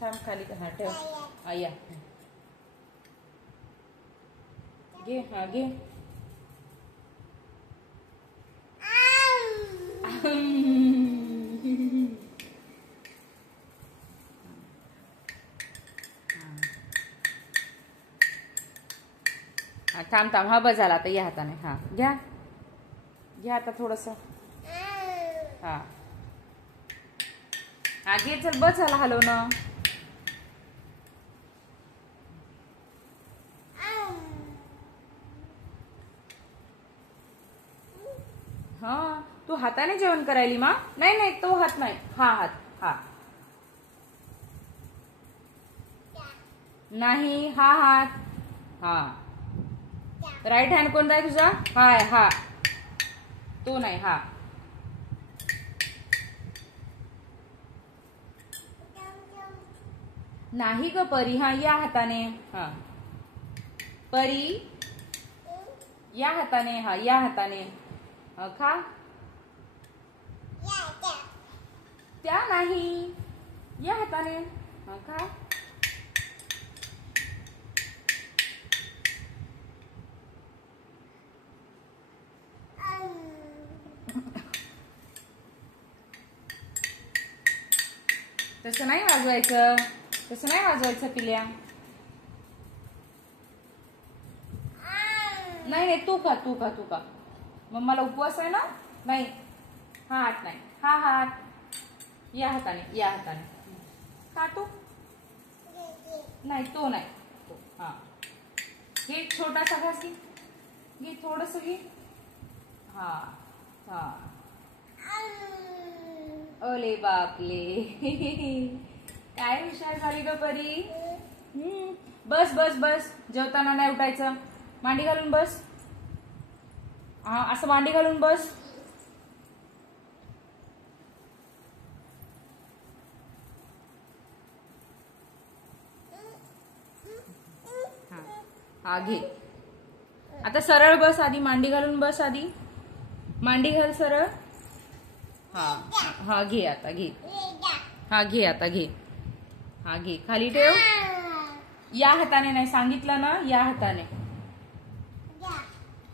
थांब खाली हा ठेव. या घे. हा घे. थांब थांब. हा बस झाला आता. या हाताने. हा घ्या घ्या आता थोडस. हा हा घे. चल बस झाला हलवणं. हा तू हाताने जेवण करायली मा. नाही नाही तो हात नाही. हा हात. हा नाही हा हात. हा राईट हँड कोणता आहे तुझा. हाय हा. तो नाही. हा नाही ग परी. हा या हाताने. हा परी या हाताने. हा या हाताने. खा. त्या नाही. या हाताने. हा खा. तसं नाही वाजवायचं. तसं नाही वाजवायचं पिल्या. नाही नाही तू खा. तू खा. तू खा. मग मला उपवास आहे ना. नाही हा हात नाही. हा हात. या हाताने. या हाताने खा तू. नाही तो नाही. तो हा घे. छोटासा घास घे. घे थोडस घे. हा हा. ओले बापले. काय हुशार झाली ग परी. बस बस बस. जेवताना नाही उठायचं. मांडी घालून बस. हा असं मांडी घालून बस. हा घे. आता सरळ बस आधी. मांडी घालून बस आधी. मांडी घाल सरळ. हा हा घे आता. घे. हा घे आता. घे. हा घे. खाली ठेव. या हाताने नाही. सांगितलं ना या हाताने.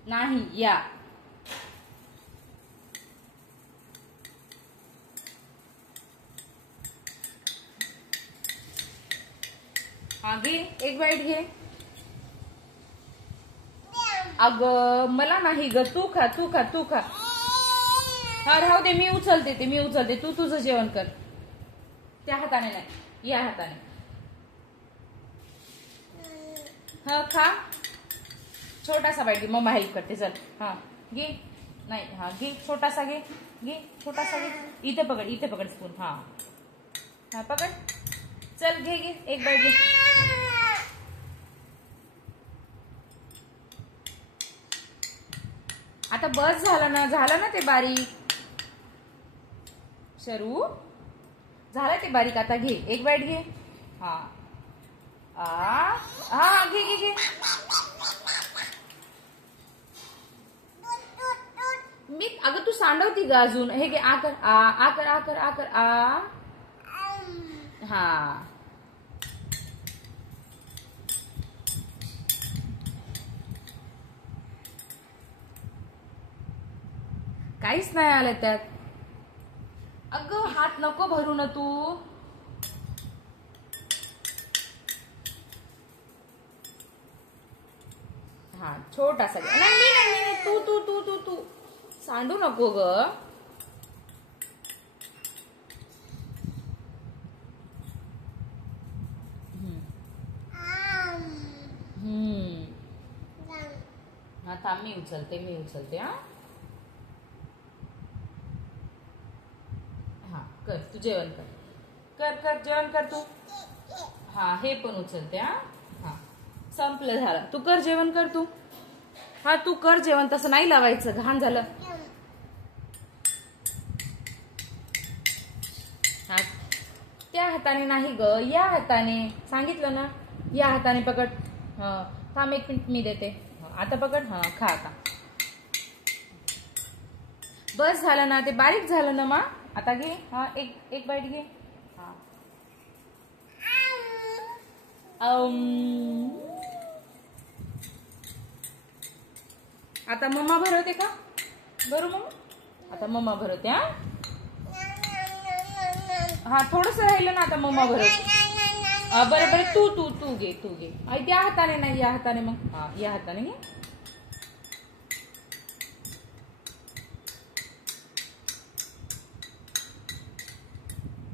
नाही या. हा घे. एक बाईट घे. अगं मला नाही ग. तू खा. तू खा. तू खा. हा राहू दे. मी उचलते ते. मी उचलते. तू तुझं जेवण कर. त्या हाताने नाही. या हाताने. हा खा. छोटासा बाईट घे. मम्मा हेल्प करते. चल हा घे. नाही हा घे. छोटासा घे. घे छोटासा घे. इथे पकड. इथे पकड स्पून. हा हा पकड. चल घे. घे एक बाईट घे. आता बस झालं ना. झालं ना ते बारीक. शरू झालं ते बारीक. आता घे. एक बाईट घे. हा हा घे घे घे. मी अगं तू सांडवती ग अजून. हे घे. आ कर. आ कर. आ कर. आ कर. आ हा काहीच नाही आलं त्यात. अगं हात नको भरू ना तू. हा छोटासा. नाही मी नाही. तू तू तू तू तू सांडू नको ग. हा थांब. मी उचलते. मी उचलते. हा हा कर. तू जेवण कर. कर कर जेवण कर तू. हा हे पण उचलते. हा हा संपलं. झालं. तू कर जेवण कर तू. हा तू कर जेवण. तसं नाही लावायचं. घाण झालं. हा त्या हाताने नाही ग. या हाताने. सांगितलं ना. या हाताने पकड. हा थांब 1 मिनिट मी देते. आता पकड. हा खा आता. बस झालं ना. ते बारीक झालं ना मा. आता घे. हा एक बाईट घे. हा आता मम्मा भरवते का? भरू मम्मा? आता मम्मा भरवते. हा थोडस राहिलं ना, आता मम्मा भरवते. बरं बरं, तू तू तू घे, तू घे. त्या हाताने नाही, या हाताने. मग हा, या हाताने घे.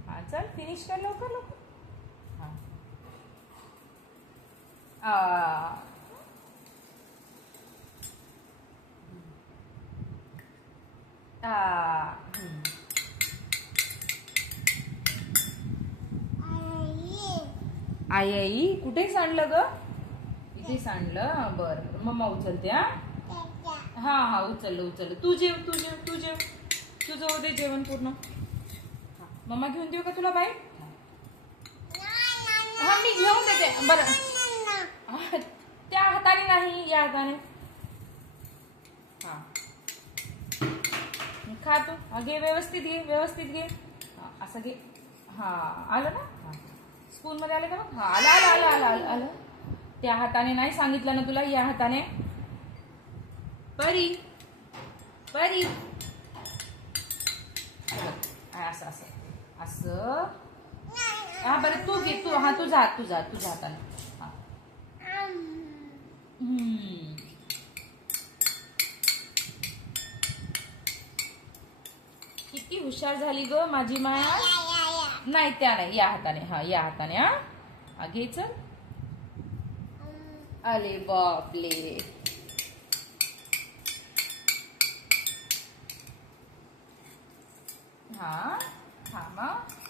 हा चल, फिनिश कर लवकर लवकर. हा आई आई कुठे सांडलं ग? इथे सांडलं. बर मम्मा उचलते. हा हा उचललं उचललं. तू जेव तू जेव तू जेव. तुझं होऊ दे जेवण पूर्ण. मम्मा घेऊन देऊ का तुला बाई? हा मी घेऊन देते. बरं त्या हाताने नाही, या हाताने. हा खा तू. घे व्यवस्थित घे, व्यवस्थित घे. असं घे. हा आलं ना? स्पून मध्ये आलं का? हा आलं आलं आलं आलं आलं आलं. त्या हाताने नाही सांगितलं ना तुला, या हाताने. परी परी असं असं असं. हा बरं तू घे, तू. हा तुझा हात, तुझा हात, तुझ्या हाताने. हा किती हुशार झाली ग माझी माया. नाही त्या नाही, या हाताने. हा या हाताने. हा घे चल. अरे बापले. हा हा मग